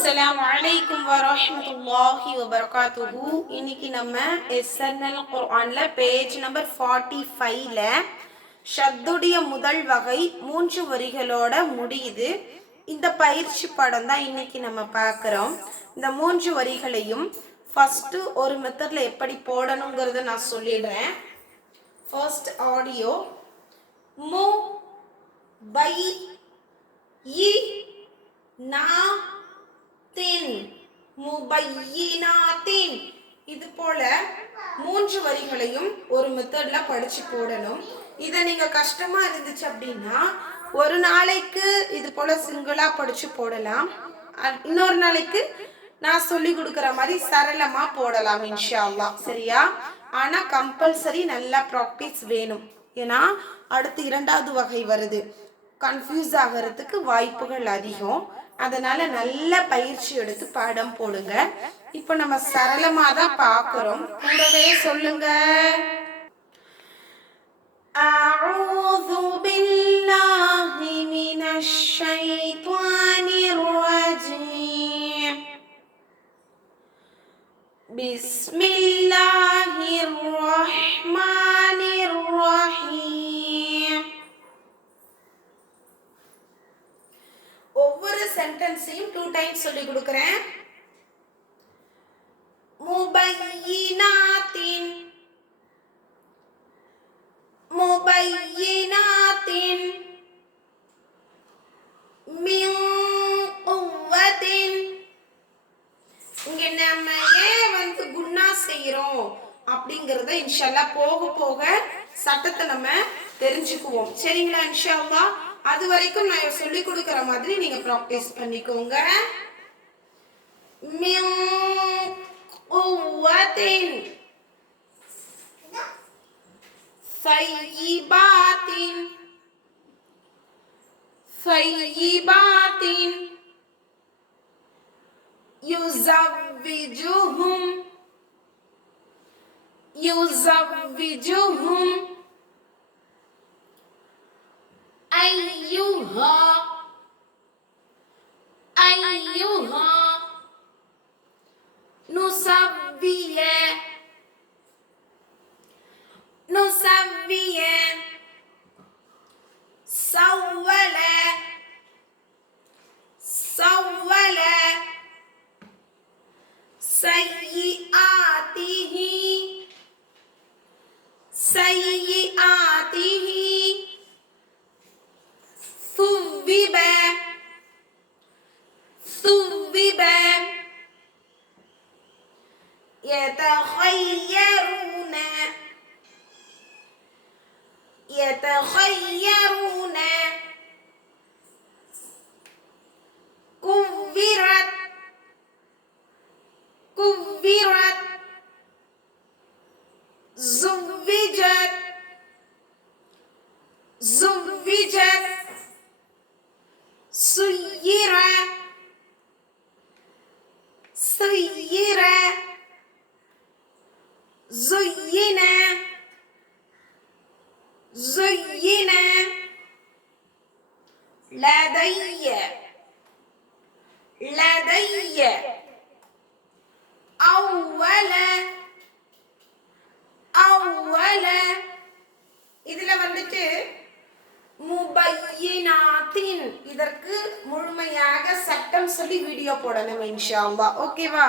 அஸ்ஸலாமு அலைக்கும் வரஹ்மத்துல்லாஹி வபரகாத்துஹு. இன்னைக்கு நம்ம எஸ்என்எல் குர்ஆன்ல பேஜ் நம்பர் 45ல ஷத்துடைய முதல் வகை 3 வரிகளோட முடியுது. இந்த பயிற்சி படம் தான் இன்னைக்கு நம்ம பார்க்குறோம். இந்த 3 வரிகளையும் ஃபர்ஸ்ட் ஒரு மெத்தட்ல எப்படி போடணுங்கிறத நான் சொல்லிடுறேன். ஃபர்ஸ்ட் ஆடியோ மு பை இ நா தின் முபையினாத்தின். இது போல 3 வரிகளையும் ஒரு மெத்தட்ல படிச்சு போடணும். இதை நீங்க கஷ்டமா இருந்துச்சு அப்படின்னா ஒரு நாளைக்கு இது போல சிங்கிளா படிச்சு போடலாம். இன்னொரு நாளைக்கு நான் சொல்லி கொடுக்குற மாதிரி சரளமா போடலாம் இன்ஷா அல்லாஹ். சரியா? ஆனா கம்பல்சரி நல்லா ப்ராக்டிஸ் வேணும். ஏன்னா அடுத்து 2வது வகை வருது. கன்ஃபியூஸ் ஆகிறதுக்கு வாய்ப்புகள் அதிகம். அதனால நல்ல பயிற்சி எடுத்து பாடம் போடுங்க. இப்போ நம்ம சரளமா தான் பார்க்கிறோம். கூடவே சொல்லுங்க. அஊது பில்லாஹி மினஷ் ஷைத்வானிர் ரஜீம். பிஸ்மில்லாஹிர் ரஹ்மானிர் ரஹீம். ஒவ்வொரு சென்டென்ஸையும் 2 டைம்ஸ் சொல்லி கொடுக்கிறேன். முபையினாத்தின் முபையினாத்தின் மின் குவத்தின். இங்க நம்ம ஏன் குன்னா செய்யறோம் அப்படிங்கறத இன்ஷால்லா போக போக சட்டத்தை நம்ம தெரிஞ்சுக்குவோம். சரிங்களா? இன்ஷால்லா அது வரைக்கும் நான் சொல்லி கொடுக்கிற மாதிரி நீங்க பிராக்டிஸ் பண்ணிக்கோங்க. மின் குவத்தின் ஸய்யிபாத்தின் ஸய்யிபாத்தின் யுஸவ்விஜுஹும் யுஸவ்விஜுஹும் أيها أيها نسوية نسوية سولة سولة سيئاته سيئاته ثوب ثوب يتخيرون يتخيرون كبرت كبرت زوجت زوجت سيرة سيرة زينة زينة لدي لدي أول أول. இதுல முபையினாத்தின் இதற்கு முழுமையாக சட்டம் சொல்லி வீடியோ போடணும் இன்ஷா அல்லாஹ். ஓகேவா?